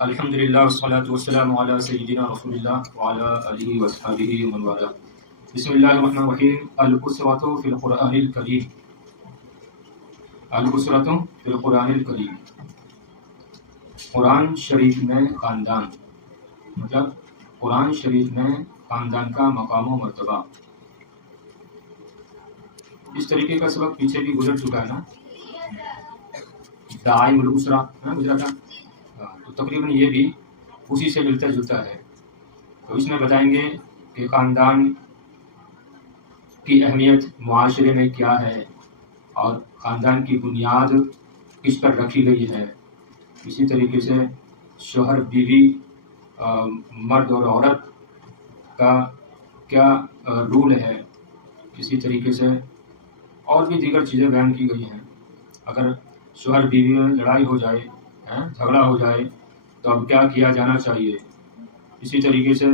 الحمدللہ والصلاة والسلام علی سیدنا رسول اللہ وعلی آلہ واصحابہ ومن والاه. بسم اللہ الرحمن الرحیم. الاسرۃ فی القرآن الکریم. الاسرۃ فی القرآن الکریم. قرآن شریف میں خاندان، مطلب قرآن شریف میں خاندان کا مقام و مرتبہ. اس طریقے کا سبق پیچھے بھی گزر چکا ہے نا، دعائم الاسرہ گزرا تھا. تو تقریباً یہ بھی اسی سے ملتا جلتا ہے. تو اس میں بتائیں گے کہ خاندان کی اہمیت معاشرے میں کیا ہے اور خاندان کی بنیاد کس پر رکھی گئی ہے. اسی طریقے سے شوہر بیوی، مرد اور عورت کا کیا رول ہے. اسی طریقے سے اور بھی دیگر چیزیں بیان کی گئی ہیں. اگر شوہر بیوی میں لڑائی ہو جائے، جھگڑا ہو جائے، تو اب کیا کیا جانا چاہیے. اسی طریقے سے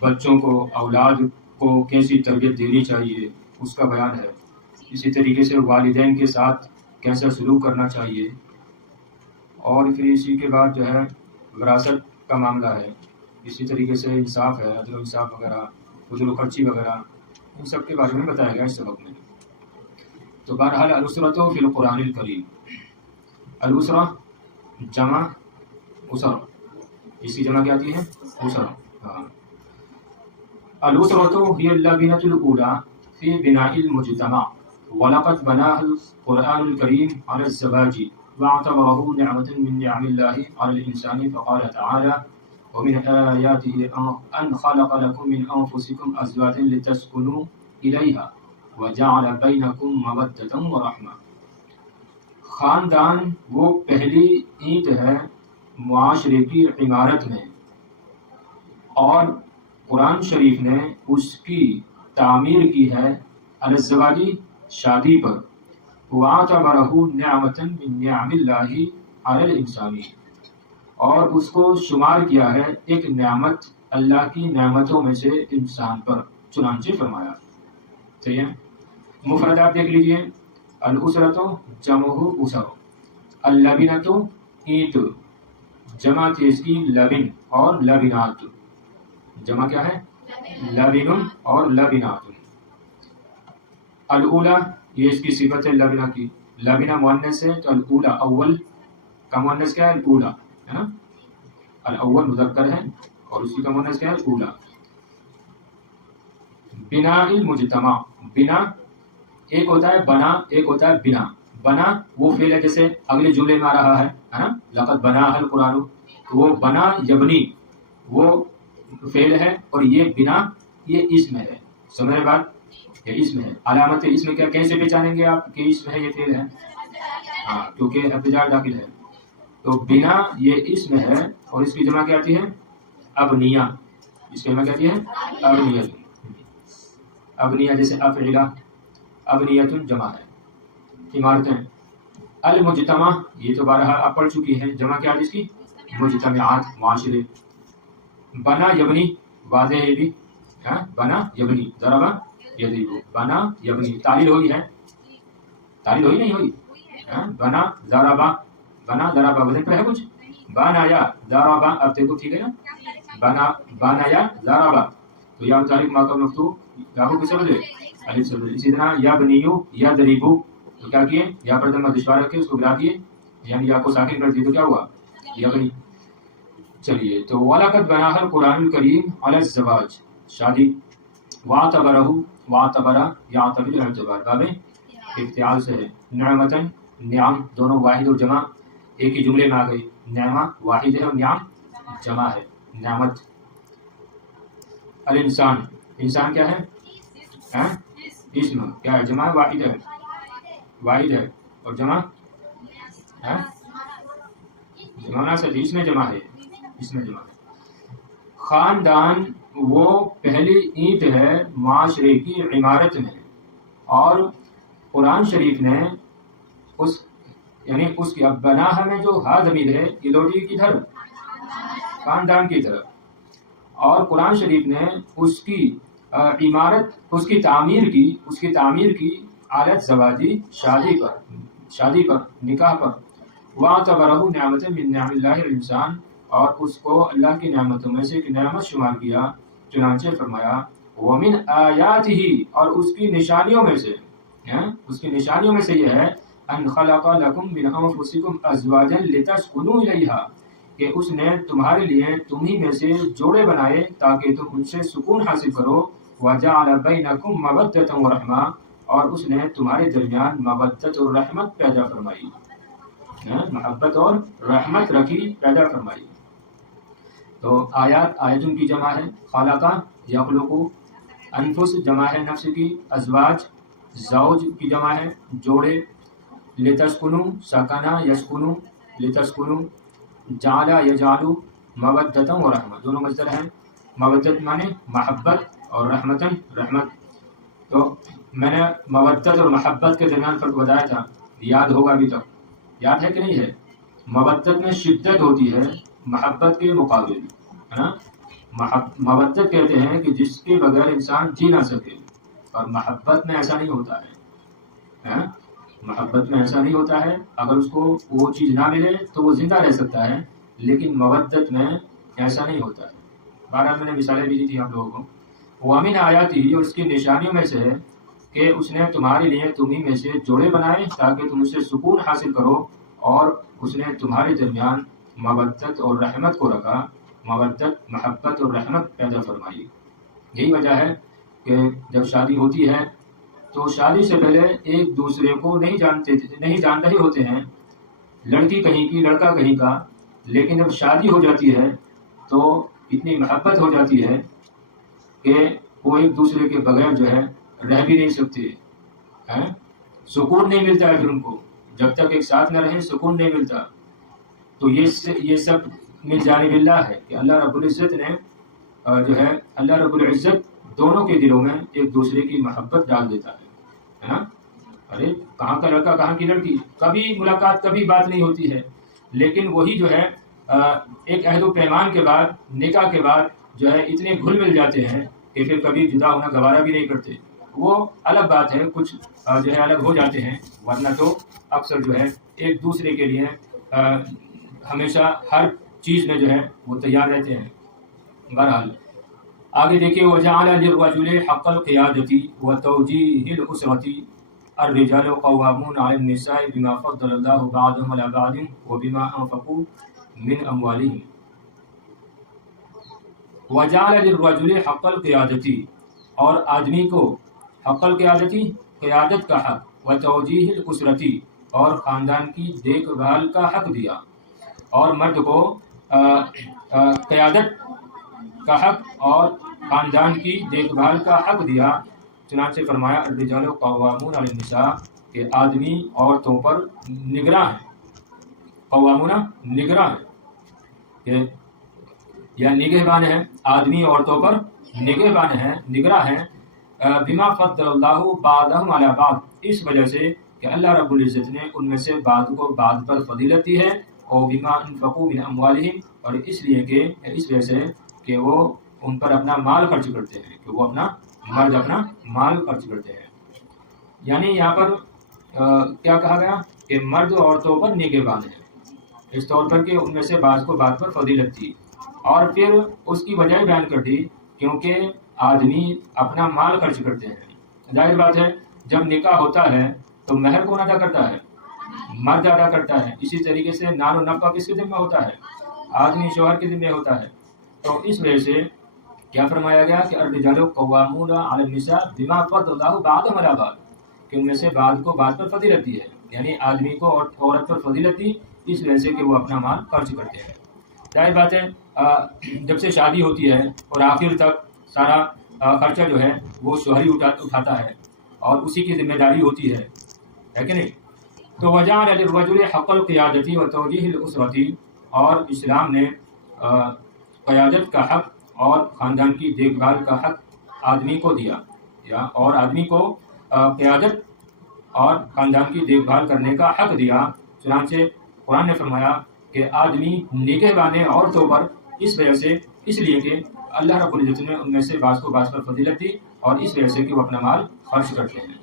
بچوں کو، اولاد کو کیسی تربیت دینی چاہیے، اس کا بیان ہے. اسی طریقے سے والدین کے ساتھ کیسا سلوک کرنا چاہیے. اور پھر اسی کے بعد جو ہے وراثت کا معاملہ ہے. اسی طریقے سے انصاف ہے، عدل و انصاف وغیرہ، فضول و خرچی وغیرہ، ان سب کے بارے میں بتایا گیا اس سبق میں. تو بہرحال الاسرۃ فی القرآن الکریم. الاسرہ جمع اسر، اس کی جمع کیا آتی ہے؟ اسر. الاسرۃ ہی اللبنۃ الاولی فی بناء المجتمع ولقد بناها القرآن الكريم على الزواج واعتبره نعمة من نعم الله على الإنسان. فقال تعالى ومن آياته أن خلق لكم من أنفسكم أزواجا لتسكنوا إليها وجعل بينكم مودة ورحمة. خاندان وہ پہلی اینٹ ہے معاشرے کی عمارت میں، اور قرآن شریف نے اس کی تعمیر کی ہے علی الزواج، شادی پر. وَاعْتَبَرَهُ نِعْمَةً مِّن نِّعَمِ اللَّهِ عَلَى الْإِنسَانِ، اور اس کو شمار کیا ہے ایک نعمت اللہ کی نعمتوں میں سے انسان پر، چنانچہ فرمایا. صحیح ہے. مفردات دیکھ لیجئے. الاسرۃ جمع اسر، اللبنۃ اینٹ، جمع تھی اس کی لبن اور لبنات. جمع کیا ہے؟ لبن اور لبنات. الاولی، یہ اس کی صفت ہے لبنہ کی. لبنہ مؤنث ہے تو الاولی اول کا مؤنث کیا ہے؟ الاولی ہے نا. الاول مذکر ہے اور اسی کا مؤنث کیا ہے؟ الاولی. بناء المجتمع، بنا ایک ہوتا ہے بنا، ایک ہوتا ہے بنا. بنا وہ فعل ہے جیسے اگلے جملے میں آ رہا ہے نا، لقد بنا القرآن. وہ بنا یبنی وہ فعل ہے، اور یہ بنا یہ اسم ہے. سمجھ بات؟ یہ اسم ہے. علامت اسم کیا، کیسے پہچانیں گے آپ کہ اسم ہے یہ فعل ہے؟ ہاں، کیونکہ ابتداء داخل ہے. تو بنا یہ اسم ہے اور اس کی جمع کیا آتی ہے؟ ابنیہ. اس کی جمع کیا آتی ہے؟ ابنیہ. ابنیہ جیسے افعلہ، ابنیۃ جمع ہے، عمارتیں. المجتمع یہ تو بارہا آپ پڑھ چکی ہے، جمع کیا ہے اس کی؟ مجتمعات، معاشرے. بنا یبنی، واضح ہے یہ بھی. بنا یبنی، ضرب یضرب، بنا یبنی. تعلیل ہوئی ہے؟ تعلیل ہوئی نہیں ہوئی؟ بنا ضرب، بنا ضرب وزن پر ہے کچھ؟ بنایا ضرب، اب دیکھو ٹھیک ہے نا. بنا بنایا ضرب، تو یا متعلق ماقام مفتوح یاہو کس وجہ الف سے. اسی طرح یا بنیو یا دریبو، تو کیا کیے؟ یا پر دم دشوار رکھے اس کو گرا دیے، یعنی یا کو ساکن کر دیے، تو کیا ہوا؟ یا بنی. چلیے تو وَلَقَدْ بَنَاهَا الْقُرْآنُ الْكَرِيمُ عَلَى الزَّوَاجِ، شادی. وَاعْتَبَرَهُ، وَاعْتَبَرَ يَعْتَبِرُ اعتبار، باب افتعال سے ہے. نعمتاً، نعم، دونوں واحد اور جمع ایک ہی جملے میں آ گئی. نعمہ واحد ہے اور نعم جمع ہے، نعمت. الانسان، انسان کیا ہے؟ اسم کیا ہے؟ جمع واحد ہے، واحد ہے اور جمع جمع سے اس میں جمع ہے، اس میں جمع ہے. خاندان وہ پہلی اینٹ ہے معاشرے کی عمارت میں، اور قرآن شریف نے اس یعنی اس کی اب بناہ میں جو ہا ضمیر ہے یہ لوٹی کدھر؟ خاندان کی طرف. اور قرآن شریف نے اس کی عمارت، اس کی تعمیر کی عالت زواجی، شادی پر، نکاح پر. وَاعْتَبَرَهُ نعمت من نعم اللہ الانسان، اور اس کو اللہ کی نعمتوں میں سے ایک نعمت شمار کیا، چنانچہ فرمایا وَمِنْ آیَاتِهِ، اور اس کی نشانیوں میں سے، اس کی نشانیوں میں سے یہ ہے ان خلق لکم من انفسکم ازواجا لتسکنوا الیہا، کہ اس نے تمہارے لیے تمہیں میں سے جوڑے بنائے تاکہ تم ان سے سکون حاصل کرو، وجعل بینکم مودۃ ورحمہ، اور اس نے تمہارے درمیان مودت اور رحمت پیدا فرمائی، محبت اور رحمت رکھی، پیدا فرمائی۔ تو آیتن کی جمع ہے خالقہ یخلق، انفس جمع ہے نفس کی، ازواج زوج کی جمع ہے جوڑے، لتسکنو سکنا یسکنو لتسکنو، جعل یجعل، مودۃ و رحمت دونوں مصدر ہیں، مودت مانے محبت اور رحمتن رحمت۔ تو میں نے مودت اور محبت کے درمیان فرق بتایا تھا، یاد ہوگا ابھی تک، یاد ہے کہ نہیں ہے؟ مودت میں شدت ہوتی ہے محبت کے مقابل، ہے نا؟ مودت کہتے ہیں کہ جس کے بغیر انسان جی نہ سکے، اور محبت میں ایسا نہیں ہوتا ہے، محبت میں ایسا نہیں ہوتا ہے، اگر اس کو وہ چیز نہ ملے تو وہ زندہ رہ سکتا ہے، لیکن مودت میں ایسا نہیں ہوتا ہے۔ بہرحال میں نے مثالیں بھی دی تھی آپ لوگوں کو۔ وَمِنْ آیَاتِهِ، اور اس کی نشانیوں میں سے ہے کہ اس نے تمہارے لیے تمہیں میں سے جوڑے بنائے تاکہ تم اس سے سکون حاصل کرو، اور اس نے تمہارے درمیان مودت اور رحمت کو رکھا، مودت محبت اور رحمت پیدا فرمائی۔ یہی وجہ ہے کہ جب شادی ہوتی ہے تو شادی سے پہلے ایک دوسرے کو نہیں جان رہے ہوتے ہیں، لڑکی کہیں کی لڑکا کہیں کا، لیکن جب شادی ہو جاتی ہے تو اتنی محبت ہو جاتی ہے کہ وہ ایک دوسرے کے بغیر جو ہے رہ بھی نہیں سکتے، سکون نہیں ملتا ہے، پھر ان کو جب تک ایک ساتھ نہ رہیں سکون نہیں ملتا۔ تو یہ سب من جانب اللہ ہے کہ اللہ رب العزت نے جو ہے اللہ رب العزت دونوں کے دلوں میں ایک دوسرے کی محبت ڈال دیتا ہے نا؟ ارے کہاں کا لڑکا کہاں کی لڑکی، کبھی ملاقات کبھی بات نہیں ہوتی ہے، لیکن وہی جو ہے ایک عہد و پیمان کے بعد، نکاح کے بعد جو ہے اتنے گھل مل جاتے ہیں کہ پھر کبھی جدا ہونا گوارا بھی نہیں کرتے۔ وہ الگ بات ہے، کچھ جو ہے الگ ہو جاتے ہیں، ورنہ تو اکثر جو ہے ایک دوسرے کے لیے ہمیشہ ہر چیز میں جو ہے وہ تیار رہتے ہیں۔ بہرحال آگے دیکھیے وجعل للرجل حق القیادۃ وتوجیہ الاسرۃ الرجال قوامون علی النساء بما فضل اللہ بعضهم علی بعض وبما انفقوا من اموالهم۔ وجعل للرجل حق القیادۃ، اور آدمی کو حق القیادۃ قیادت کا حق، وتوجیہ الاسرۃ اور خاندان کی دیکھ بھال کا حق دیا، اور مرد کو قیادت کا حق اور خاندان کی دیکھ بھال کا حق دیا، چنانچہ فرمایا الرجال قوامون علی النساء، کہ آدمی عورتوں پر نگراں ہیں، قوامون نگراں ہیں، کہ یا نگہبان ہیں، آدمی عورتوں پر نگہبان ہیں، نگراں ہیں، بما فضل اللہ بعضهم علی بعض، اس وجہ سے کہ اللہ رب العزت نے ان میں سے بعض کو بعض پر فضیلت دی ہے، اور بما انفقوا من اموالہم، اور اس لیے کہ اس وجہ سے کہ وہ ان پر اپنا مال خرچ کرتے ہیں، کہ وہ اپنا مرد اپنا مال خرچ کرتے ہیں۔ یعنی یہاں پر کیا کہا گیا کہ مرد عورتوں پر نگہبان ہے، اس طور پر کہ ان میں سے بعض کو بعض پر فضیلت دی، اور پھر اس کی وجہ بیان کر دی کیونکہ آدمی اپنا مال خرچ کرتے ہیں۔ ظاہر بات ہے جب نکاح ہوتا ہے تو مہر کون ادا کرتا ہے؟ مرد ادا کرتا ہے۔ اسی طریقے سے نان و نفقہ کس کے ذمہ ہوتا ہے؟ آدمی شوہر کے ذمہ ہوتا ہے۔ تو اس وجہ سے کیا فرمایا گیا کہ الرجال قوامون علی النساء بما فضل اللہ بعضهم علی بعض، کہ ان میں سے بعض کو بعض پر فضیلت دی ہے، یعنی آدمی کو اور عورت پر فضیلت دی اس وجہ سے کہ وہ اپنا مال خرچ کرتے ہیں۔ ظاہر بات ہے جب سے شادی ہوتی ہے اور آخر تک سارا خرچہ جو ہے وہ شوہر ہی اٹھاتا ہے، اور اسی کی ذمہ داری ہوتی ہے کہ نہیں؟ تو وجعل للرجل حق القیادۃ وتوجیہ الاسرۃ، اور اسلام نے قیادت کا حق اور خاندان کی دیکھ بھال کا حق آدمی کو دیا، اور آدمی کو قیادت اور خاندان کی دیکھ بھال کرنے کا حق دیا۔ چنانچہ قرآن نے فرمایا کہ آدمی نگہبان ہے عورتوں پر اس وجہ سے، اس لیے کہ اللہ رب العزت نے ان میں سے بعض کو بعض پر فضیلت دی، اور اس وجہ سے کہ وہ اپنا مال خرچ کرتے ہیں۔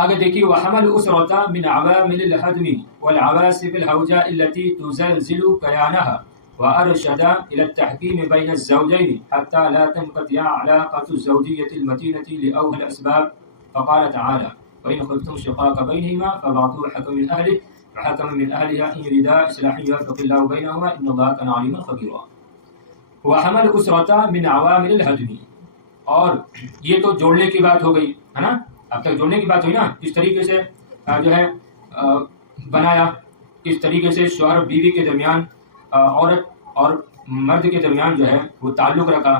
آگے دیکھیے وحمل اسرۃ من عوامل الحدم والعواصف الهوجاء التي تزلزل كيانها وارشد الى التحكيم بين الزوجين حتى لا تنقطع علاقة الزوجية المتينة لأوهى الأسباب فقال تعالى وإن خفتم شقاق بينهما فبعثوا حكما من أهله وحكما من أهلها إن يريدا إصلاحا يوفق الله بينهما إن الله كان عليما خبيرا. وحمل اسرۃ من عوامل الحدم، اور یہ تو جوڑنے کی بات ہو گئی ہے نا، اب تک جوڑنے کی بات ہوئی نا، کس طریقے سے جو ہے بنایا، کس طریقے سے شوہر اور بیوی کے درمیان، عورت اور مرد کے درمیان جو ہے وہ تعلق رکھا.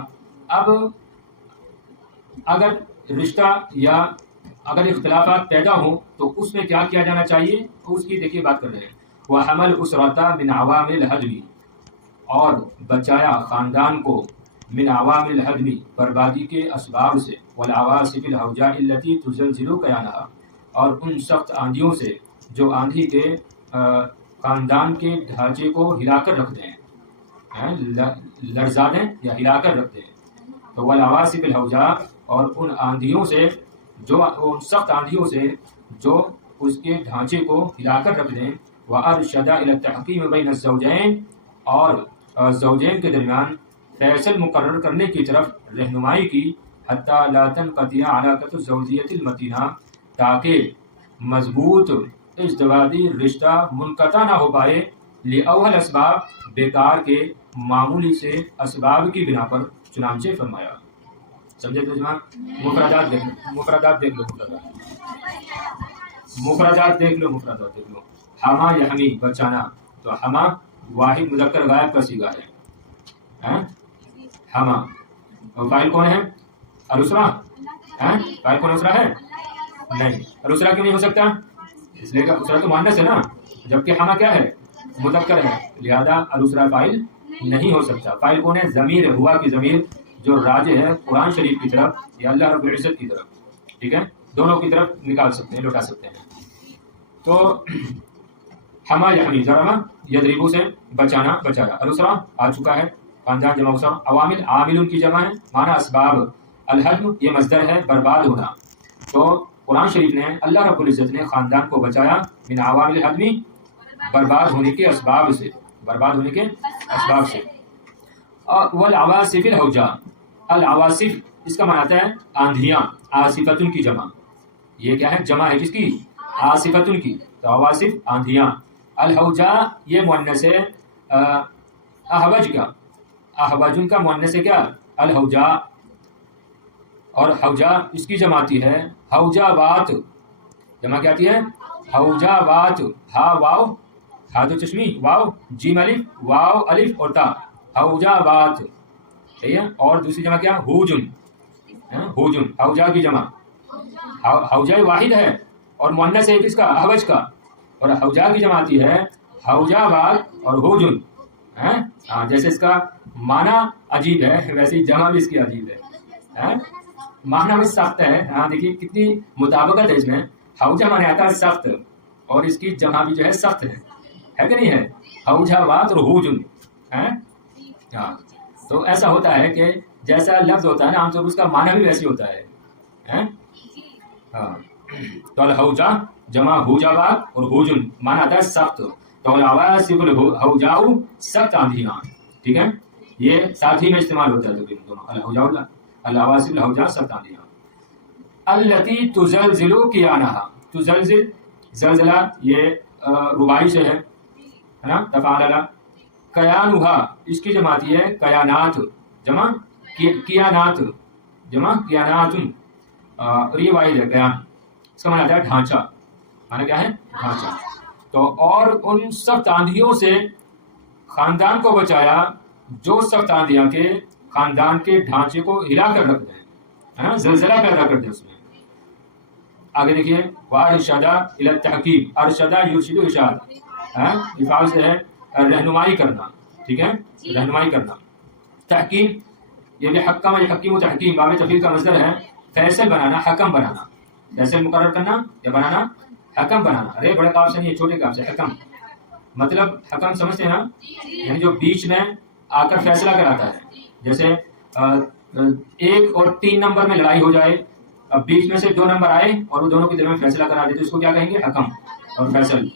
اب اگر رشتہ یا اگر اختلافات پیدا ہوں تو اس میں کیا کیا جانا چاہیے، اس کی دیکھیے بات کر رہے ہیں. وحمل اسرۃ من عوامل الحدم، اور بچایا خاندان کو من عوامل الحدم بربادی کے اسباب سے، والعواصف الهوجاء التي تزلزل كيانها، اور ان سخت آندھیوں سے جو آندھی کے خاندان کے ڈھانچے کو ہلا کر رکھ دیں، لرزا دیں یا ہلا کر رکھ دیں. تو والعواصف الهوجاء، اور ان آندھیوں سے جو ان سخت آندھیوں سے جو اس کے ڈھانچے کو ہلا کر رکھ دیں. وارشد الى التحكيم بين الزوجين، اور زوجین کے درمیان فیصل مقرر کرنے کی طرف رہنمائی کی. حتی لا تنقطع علاقۃ الزوجیۃ المتینہ، تاکہ مضبوط ازدواجی رشتہ منقطع نہ ہو پائے. لأوہل اسباب، بیکار کے معمولی سے اسباب کی بنا پر، چنانچہ فرمایا. سمجھے ترجمہ؟ مفردات دیکھ لو، مفردات دیکھ لو، مفردات دیکھ لو، مفردات دیکھ لو. حما یحمی، بچانا، تو حما واحد مذکر غائب کا صیغہ ہے. حما، اور فاعل کون ہے؟ الاسرہ. فاعل کون اسرہ ہے؟ نہیں. الاسرہ کیوں نہیں ہو سکتا؟ اس لیے کہ اسرہ تو مؤنث ہے نا، جبکہ حما کیا ہے؟ مذکر ہے، لہذا الاسرہ فاعل نہیں ہو سکتا. فاعل کون ہے؟ ضمیر ہے، ہوا کی ضمیر جو راجع ہے قرآن شریف کی طرف یا اللہ رب العزت کی طرف. ٹھیک ہے، دونوں کی طرف نکال سکتے ہیں، لوٹا سکتے ہیں. تو حما یحمی، ضربہ یضربو سے بچانا، بچایا. الاسرہ آ چکا ہے، خاندان جمع اسرہ. عوامل، عامل کی جمع ہے، معنی اسباب. الحدم یہ مصدر ہے، برباد ہونا. تو قرآن شریف نے، اللہ رب العزت نے خاندان کو بچایا من عوامل الحدم، برباد ہونے کے اسباب سے، برباد ہونے کے اسباب سے. والعواصف الهوجاء، العواصف اس کا معنی آتا ہے آندھیاں. آصفتن کی جمع، یہ کیا ہے؟ جمع ہے کس کی؟ آصفتن کی. تو عواصف آندھیاں. الہوجاء یہ مؤنث ہے احوج کا، احوجن کا مؤنث ہے کیا؟ الہوجاء. اور ہوجا اس کی جمع آتی ہے ہوجاوات. جمع کیا آتی ہے؟ ہوجاوات. ہا واو، ہا دو چشمی، واو جیم الف، واو الف اور تا، ہوجاوات. صحیح ہے. اور دوسری جمع کیا؟ ہوجن. ہوجن، ہوجا کی جمع. ہوجا واحد ہے اور مؤنث ہے کس کا؟ احوج کا. اور ہوجا کی جمع آتی ہے ہوجاوات اور ہوجن. ہاں، جیسے اس کا معنی عجیب ہے ویسے ہی جمع بھی اس کی عجیب ہے. معنی میں سخت ہے. ہاں دیکھیے کتنی مطابقت ہے اس میں. ہوجا معنی آتا ہے سخت، اور اس کی جمع بھی جو ہے سخت ہے کہ نہیں ہے؟ ہوجاوات اور ہوجن. ہاں، تو ایسا ہوتا ہے کہ جیسا لفظ ہوتا ہے نا عام طور پر اس کا معنی بھی ویسے ہوتا ہے. ہاں، تو الہوجا جمع ہوجاوات اور ہوجن معنی آتا ہے سخت. تو العواصف الہوجاء سخت آندھیاں. ٹھیک ہے، یہ ساتھ ہی میں استعمال ہوتا ہے تقریباً دونوں. الہوجاء، العواصف الہوجاء سخت آندھیاں. التی تزلزل کیانہا، تزلزل، زلزلہ یہ رباعی سے ہے نا، تفعلل. کیانہا اس کی جمع آتی ہے کیانات، جمع کیانات، جمع کیانات. اور یہ واحد ہے کیان، اس کا معنی آتا ہے ڈھانچہ. معنی کیا ہے؟ ڈھانچہ. تو اور ان سخت آندھیوں سے خاندان کو بچایا جو سخت آندھیاں کے خاندان کے ڈھانچے کو ہلا کر رکھ دیں، زلزلہ پیدا کر دیں اس میں. آگے دیکھیے وارشد الی التحکیم. ارشد یرشد ارشاد، افعال سے ہے رہنمائی کرنا. ٹھیک ہے، رہنمائی کرنا. تحکیم یہ بھی حکم یحکم تحکیم، باب تفعیل کا مصدر ہے. فیصل بنانا، حکم بنانا. فیصل مقرر کرنا یا بنانا، حکم بنانا. ارے بڑے کاف سے نہیں، چھوٹے کاف سے. حکم مطلب حکم سمجھتے ہیں نا، یعنی جو بیچ میں آ کر فیصلہ کراتا ہے. جیسے 1 اور 3 نمبر میں لڑائی ہو جائے اب بیچ میں سے 2 نمبر آئے اور وہ دونوں کے درمیان فیصلہ کرا دے تو اس کو کیا کہیں گے؟ حکم اور فیصل.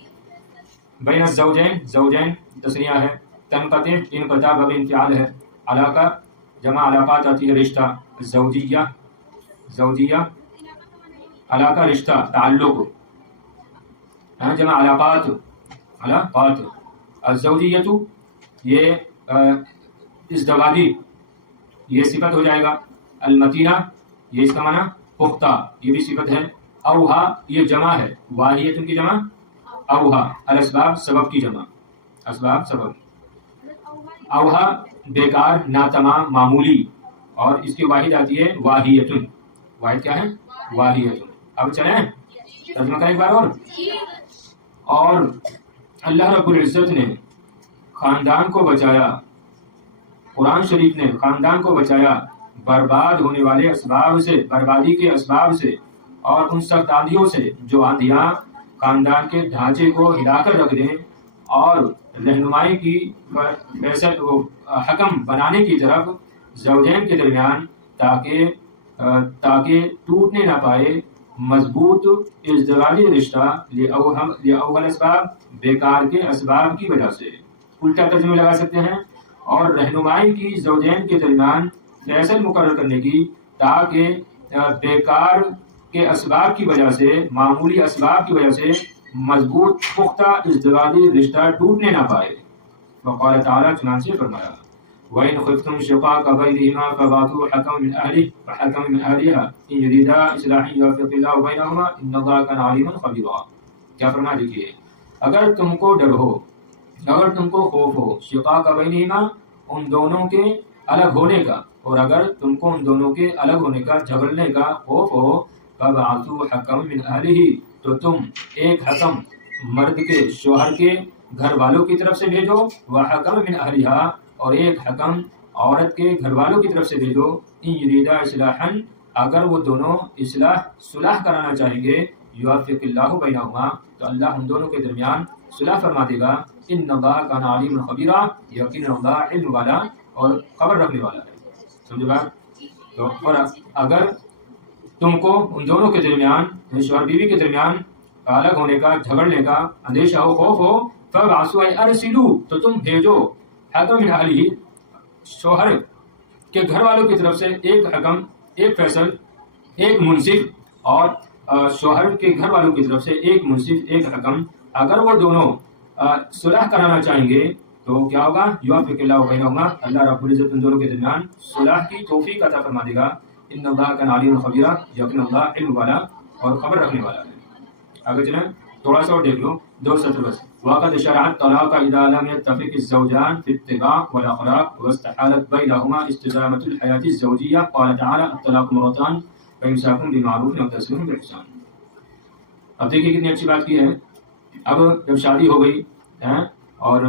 بین الزوجین، زوجین تسنیہ ہے. تنقطع انقطاع باب انفعال ہے. علاقہ جمع علاقات آتی ہے رشتہ. زوجیہ، زوجیہ علاقہ رشتہ تعلق، جمع علاقات، علاقات. الزوجیت یہ ازدواجی، یہ صفت ہو جائے گا. المتینہ یہ اس کا معنی پختہ، یہ بھی صفت ہے. اوہا یہ جمع ہے، واحیت کی جمع اوہا. الاسباب سبب کی جمع، اسباب سبب. اوہا بیکار، ناتمام، معمولی، اور اس کی واحد آتی ہے واحیت. واحد کیا ہے؟ واحیت. اب چلیں ترجمہ کریں ایک بار اور اللہ رب العزت نے خاندان کو بچایا، قرآن شریف نے خاندان کو بچایا برباد ہونے والے اسباب سے، بربادی کے اسباب سے، اور ان سخت آندھیوں سے جو آندھیاں خاندان کے ڈھانچے کو ہلا کر رکھ دیں اور رہنمائی کی فیصل حکم بنانے کی طرف زوجین کے درمیان تاکہ ٹوٹنے نہ پائے مضبوط ازدواجی رشتہ لأول اسباب، بیکار کے اسباب کی وجہ سے. الٹا ترجمہ لگا سکتے ہیں. اور رہنمائی کی زوجین کے درمیان فیصل مقرر کرنے کی تاکہ بیکار کے اسباب کی وجہ سے، معمولی اسباب کی وجہ سے مضبوط پختہ ازدواجی رشتہ ٹوٹنے نہ پائے. وقال تعالیٰ چنانچہ فرمایا وَإِنْ خِفْتُمْ شِقَاقَ بَيْنِهِمَا فَبَعَثُوا حَكَمًا مِنْ أَهْلِهِ وَحَكَمًا مِنْ أَهْلِهَا إِنْ يُرِيدَا إِصْلَاحًا يُوَفِّقِ اللَّهُ بَيْنَهُمَا إِنَّ اللَّهَ كَانَ عَلِيمًا خَبِيرًا. کیا فرمایا دیکھیے، اگر تم کو ڈر ہو، اگر تم کو خوف ہو، شقاق بینہما ان دونوں کے الگ ہونے کا، اور اگر تم کو ان دونوں کے الگ ہونے کا، جھگڑنے کا خوف ہو، فَبَعَثُوا حَكَمًا مِنْ أَهْلِهِ تو تم ایک حکم مرد کے، شوہر کے گھر والوں کی طرف سے بھیجو، وَحَكَمًا مِنْ أَهْلِهَا اور ایک حکم عورت کے گھر والوں کی طرف سے بھیجو. ان یریدا اصلاحا اگر وہ دونوں صلح کرانا چاہیں گے، یوفق اللہ بینہما تو اللہ ان دونوں کے درمیان صلح فرما دے گا. ان اللہ کان علیما خبیرا یقینا اللہ علم والا اور خبر رکھنے والا ہے. سمجھے بات؟ تو اور اگر تم کو ان دونوں کے درمیان، شوہر بیوی کے درمیان الگ ہونے کا، جھگڑنے کا اندیشہ ہو، خوف ہو، فبعثوا ارسلوا تو تم بھیجو حکم من اہلہ شوہر کے گھر والوں کی طرف سے ایک حکم، ایک فیصل، ایک منصف، اور شوہر کے گھر والوں کی طرف سے ایک منصف، ایک حکم. اگر وہ دونوں صلح کرانا چاہیں گے تو کیا ہوگا؟ یوفق اللہ بینہما اللہ رب العزت ان دونوں کے درمیان صلح کی توفیق عطا فرما دے گا. ان اللہ کان علیما خبیرا یقینا اللہ علم والا اور خبر رکھنے والا ہے. آگے چلیں تھوڑا سا اور دیکھ لو، 2 سطر بس. وقد شرع الطلاق اذا لم يتفق الزوجان في الطباع والاخلاق واستحالت بينهما استدامة الحياة الزوجية. قال تعالى الطلاق مرتان فامساك بمعروف او تسريح باحسان. اب دیکھیے کتنی اچھی بات کی ہے. اب جب شادی ہو گئی اور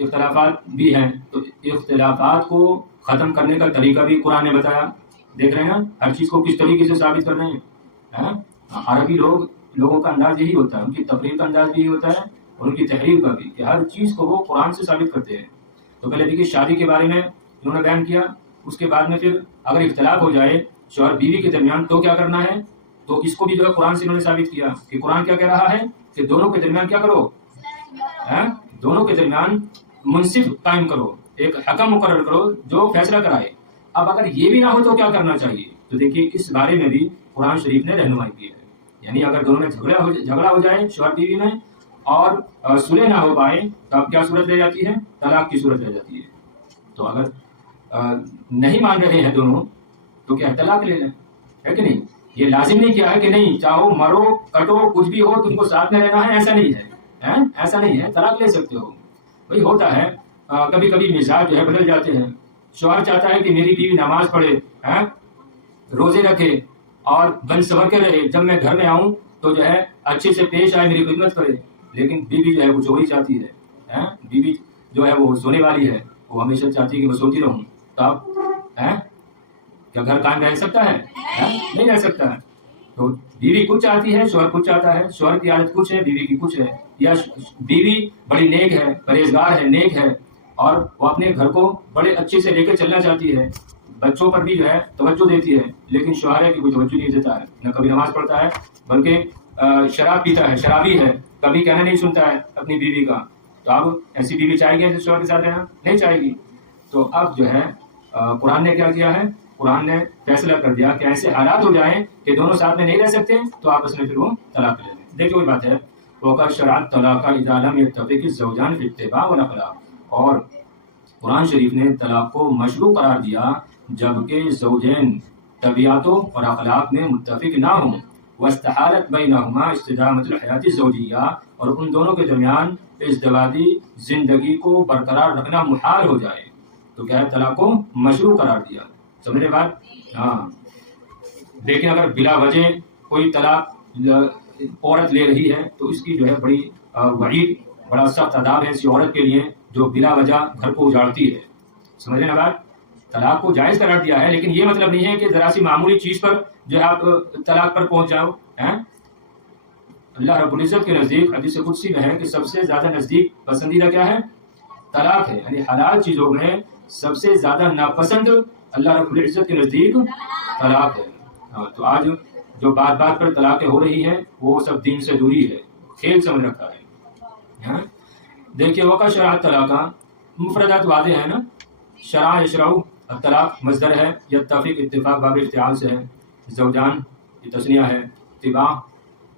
اختلافات بھی ہیں تو اختلافات کو ختم کرنے کا طریقہ بھی قرآن نے بتایا. دیکھ رہے ہیں نا ہر چیز کو کس طریقے سے ثابت کر رہے ہیں. عربی لوگوں کا انداز یہی ہوتا ہے، ان کی تقریر کا انداز بھی یہی ہوتا ہے اور ان کی تحریر کا بھی، کہ ہر چیز کو وہ قرآن سے ثابت کرتے ہیں. تو پہلے دیکھیے شادی کے بارے میں انہوں نے بیان کیا، اس کے بعد میں پھر اگر اختلاف ہو جائے شوہر بیوی کے درمیان تو کیا کرنا ہے، تو اس کو بھی جو ہے قرآن سے انہوں نے ثابت کیا کہ قرآن کیا کہہ رہا ہے کہ دونوں کے درمیان کیا کرو، دونوں کے درمیان منصف قائم کرو، ایک حکم مقرر کرو جو فیصلہ کرائے. اب اگر یہ بھی نہ ہو تو کیا کرنا چاہیے؟ تو دیکھیے اس بارے میں بھی قرآن شریف نے رہنمائی کی ہے. یعنی اگر دونوں میں جھگڑا ہو جائے شوہر بیوی میں اور صلح نہ ہو پائے تو اب کیا صورت رہ جاتی ہے؟ طلاق کی صورت رہ جاتی ہے. تو اگر نہیں مان رہے ہیں دونوں تو کیا طلاق لے لیں، ہے کہ نہیں؟ یہ لازم نہیں کیا ہے کہ نہیں چاہو مرو کٹو کچھ بھی ہو تم کو ساتھ میں رہنا ہے، ایسا نہیں ہے، ایسا نہیں ہے. طلاق لے سکتے ہو. وہی ہوتا ہے کبھی کبھی مزاج جو ہے بدل جاتے ہیں. شوہر چاہتا ہے کہ میری بیوی نماز پڑھے، روزے رکھے اور بن سبر کے رہے، جب میں گھر میں آؤں تو جو ہے اچھے سے پیش آئے، میری خدمت کرے. لیکن بیوی جو ہے وہ چوری چاہتی ہے. بیوی جو ہے وہ سونے والی ہے، وہ ہمیشہ چاہتی ہے کہ میں سوتی رہوں. تو اب کیا گھر قائم رہ سکتا ہے؟ نہیں رہ سکتا ہے. تو بیوی کچھ چاہتی ہے، شوہر کچھ چاہتا ہے. شوہر کی عادت کچھ ہے، بیوی کی کچھ ہے. یا بیوی بڑی نیک ہے، پرہیزگار ہے، نیک ہے، اور وہ اپنے گھر کو بڑے اچھے سے لے کے چلنا چاہتی ہے. بچوں پر بھی جو ہے توجہ دیتی ہے، لیکن شوہر کی کوئی توجہ نہیں دیتا ہے، نہ کبھی نماز پڑھتا ہے، بلکہ شراب پیتا ہے، شرابی ہے، کبھی کہنا نہیں سنتا ہے اپنی بیوی کا. تو اب ایسی بیوی چاہے گی شوہر کے ساتھ رہنا؟ نہیں چاہے گی. تو اب جو ہے قرآن نے کیا کیا ہے؟ قرآن نے فیصلہ کر دیا کہ ایسے حالات ہو جائیں کہ دونوں ساتھ میں نہیں رہ سکتے تو آپس میں پھر وہ طلاق لے لیں. دیکھیے وہی بات ہے، وقت شرعت طلاق اذا لم يتفق الزوجان في اتباع والاخلاق. اور قرآن شریف نے طلاق کو مشروع قرار دیا جبکہ زوجین طبیعتوں اور اخلاق میں متفق نہ ہوں. واستحالت بینہما استدامت الحیات الزوجیہ، اور ان دونوں کے درمیان ازدواجی زندگی کو برقرار رکھنا محال ہو جائے تو کیا ہے؟ طلاق کو مشروع قرار دیا. سمجھ رہے بات؟ ہاں. لیکن اگر بلا وجہ کوئی طلاق عورت لے رہی ہے تو اس کی جو ہے بڑی وعید، بڑا سخت عذاب ہے ایسی عورت کے لیے جو بلا وجہ گھر کو اجاڑتی ہے. سمجھ رہے نا بات؟ طلاق کو جائز قرار دیا ہے، لیکن یہ مطلب نہیں ہے کہ ذرا سی معمولی چیز پر جو ہے آپ طلاق پر پہنچ جاؤ. اللہ رب العزت کے نزدیک حدیث قدسی میں ہے کہ سب سے زیادہ نزدیک پسندیدہ کیا ہے؟ طلاق ہے. یعنی حلال چیزوں میں سب سے زیادہ ناپسند اللہ رب العزت کے نزدیک طلاق ہے. تو آج جو بات بات پر طلاقیں ہو رہی ہیں وہ سب دین سے دوری ہے، کھیل سمجھ رکھا ہے. دیکھیے وقت شرعت طلاق مفردات واضح ہے نا. شرع یشرع الطلاق مصدر ہے، یتفق اتفاق باب افتعال سے ہے، زوجان یہ تثنیہ ہے، اتباع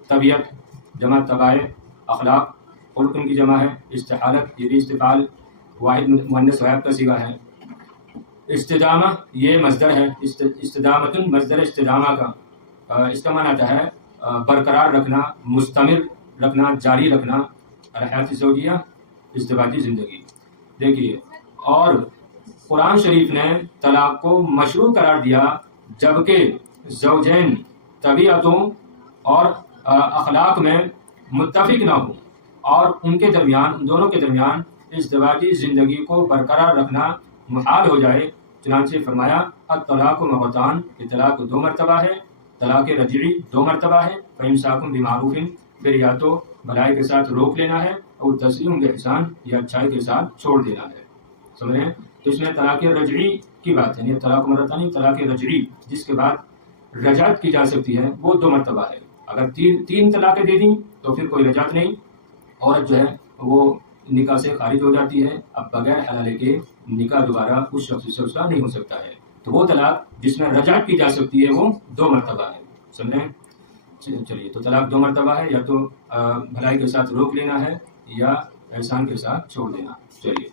طبیعت جمع تبع، اخلاق خلق کی جمع ہے، استحالت یہ بھی استفعال واحد مؤنث غائب کا صیغہ ہے. استدامہ یہ مصدر ہے، استدامت مصدر استدامہ کا، اس کا معنی آتا ہے برقرار رکھنا، مستمر رکھنا، جاری رکھنا. الحیات الزوجیہ ازدواجی زندگی. دیکھیے اور قرآن شریف نے طلاق کو مشروع قرار دیا جبکہ زوجین طبیعتوں اور اخلاق میں متفق نہ ہوں اور ان کے درمیان، ان دونوں کے درمیان ازدواجی زندگی کو برقرار رکھنا محال ہو جائے. چنانچہ فرمایا الطلاق مرتان، کہ طلاق 2 مرتبہ ہے. طلاق رجعی 2 مرتبہ ہے. فإمساک بمعروف، پھر یا تو بھلائی کے ساتھ روک لینا ہے، اور تسلیم بإحسان یا اچھائی کے ساتھ چھوڑ دینا ہے. سمجھ رہے ہیں؟ تو اس میں طلاق رجعی کی بات ہے، یعنی طلاق مرتان طلاق رجعی جس کے بعد رجعت کی جا سکتی ہے وہ 2 مرتبہ ہے. اگر تین طلاقیں دے دیں تو پھر کوئی رجعت نہیں، عورت جو ہے وہ نکاح سے خارج ہو جاتی ہے. اب بغیر حلالے کے نکاح دوبارہ اس شخص سے اس کا نہیں ہو سکتا ہے. تو وہ طلاق جس میں رجعت کی جا سکتی ہے وہ 2 مرتبہ ہے. سمجھ رہے ہیں؟ چلیے تو طلاق 2 مرتبہ ہے، یا تو بھلائی کے ساتھ روک لینا ہے یا احسان کے ساتھ چھوڑ دینا. چلیے.